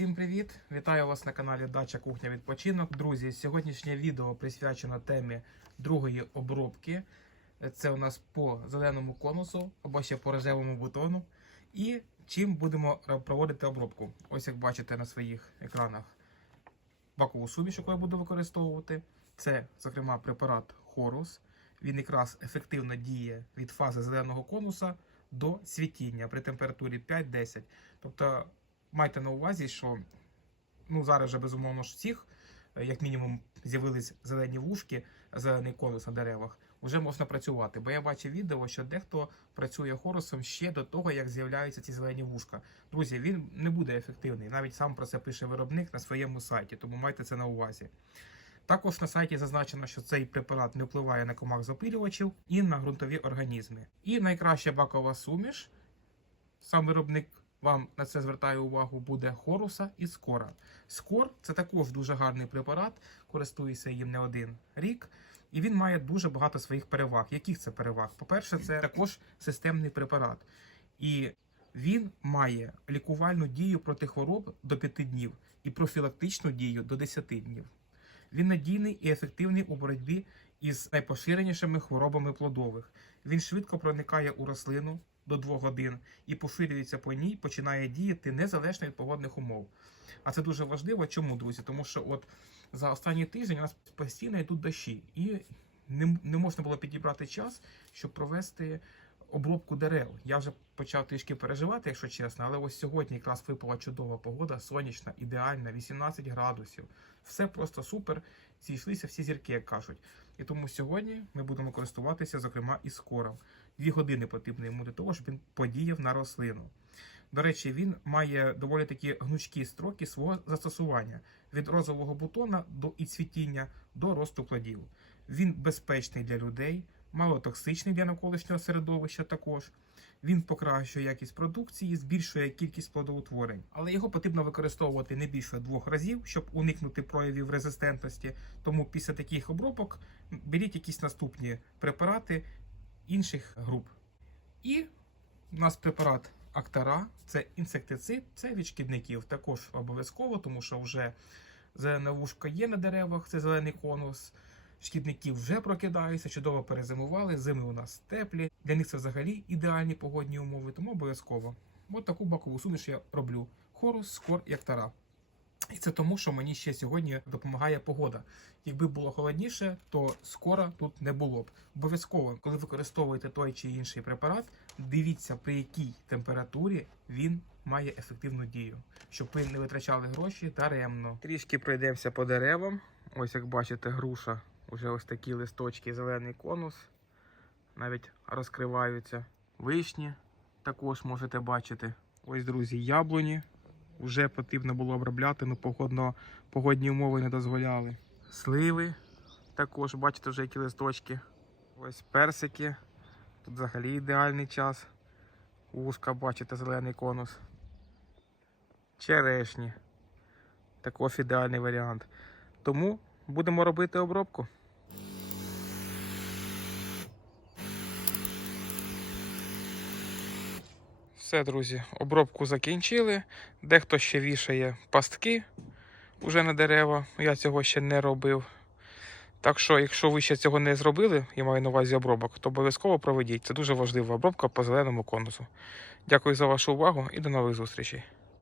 Всім привіт! Вітаю вас на каналі Дача Кухня Відпочинок. Друзі, сьогоднішнє відео присвячено темі другої обробки. Це у нас по зеленому конусу або ще по рожевому бутону. І чим будемо проводити обробку. Ось як бачите на своїх екранах бакову суміш, яку я буду використовувати. Це, зокрема, препарат Хорус. Він якраз ефективно діє від фази зеленого конуса до світіння при температурі 5-10. Тобто майте на увазі, що ну, зараз вже безумовно ж всіх, е, як мінімум, з'явились зелені вушки, зелений конус на деревах. Вже можна працювати, бо я бачив відео, що дехто працює хорусом ще до того, як з'являються ці зелені вушка. Друзі, він не буде ефективний. Навіть сам про це пише виробник на своєму сайті, тому майте це на увазі. Також на сайті зазначено, що цей препарат не впливає на комах запилювачів і на ґрунтові організми. І найкраща бакова суміш, сам виробник вам на це звертає увагу, буде Хоруса і Скора. Скор це також дуже гарний препарат, користуюся їм не один рік, і він має дуже багато своїх переваг. Яких це переваг? По-перше, це також системний препарат. І він має лікувальну дію проти хвороб до 5 днів і профілактичну дію до 10 днів. Він надійний і ефективний у боротьбі із найпоширенішими хворобами плодових. Він швидко проникає у рослину до 2 годин і поширюється по ній, починає діяти незалежно від погодних умов. А це дуже важливо. Чому, друзі? Тому що от за останній тиждень у нас постійно йдуть дощі, і не, не можна було підібрати час, щоб провести обробку дерев. Я вже почав трішки переживати, якщо чесно, але ось сьогодні якраз випала чудова погода, сонячна, ідеальна, 18 градусів. Все просто супер. Зійшлися всі зірки, як кажуть. І тому сьогодні ми будемо користуватися, зокрема, і скором. Дві години потрібно йому для того, щоб він подіяв на рослину. До речі, він має доволі такі гнучкі строки свого застосування від розового бутона до і цвітіння до росту плодів. Він безпечний для людей, малотоксичний для навколишнього середовища також. Він покращує якість продукції, збільшує кількість плодоутворень, але його потрібно використовувати не більше двох разів, щоб уникнути проявів резистентності. Тому після таких обробок беріть якісь наступні препарати інших груп. І у нас препарат Актара, це інсектицид, це від шкідників. Також обов'язково, тому що вже зелена вушка є на деревах, це зелений конус. Шкідники вже прокидаються, чудово перезимували. Зими у нас теплі. Для них це взагалі ідеальні погодні умови, тому обов'язково. От таку бакову суміш я роблю. Хорус, скор і актара. І це тому, що мені ще сьогодні допомагає погода. Якби було холодніше, то скоро тут не було б. Обов'язково, коли використовуєте той чи інший препарат, дивіться, при якій температурі він має ефективну дію, щоб ви не витрачали гроші даремно. Трішки пройдемося по деревам. Ось як бачите, груша, уже ось такі листочки, зелений конус, навіть розкриваються. Вишні також можете бачити. Ось, друзі, яблуні вже потрібно було обробляти, але погодно, погодні умови не дозволяли. Сливи також, бачите, вже які листочки. Ось персики. Тут взагалі ідеальний час. Вушка, бачите, зелений конус. Черешні. Також ідеальний варіант. Тому будемо робити обробку. Все, друзі, обробку закінчили. Дехто ще вішає пастки уже на дерева. Я цього ще не робив. Так що, якщо ви ще цього не зробили, я маю на увазі обробок, то обов'язково проведіть. Це дуже важлива обробка по зеленому конусу. Дякую за вашу увагу і до нових зустрічей.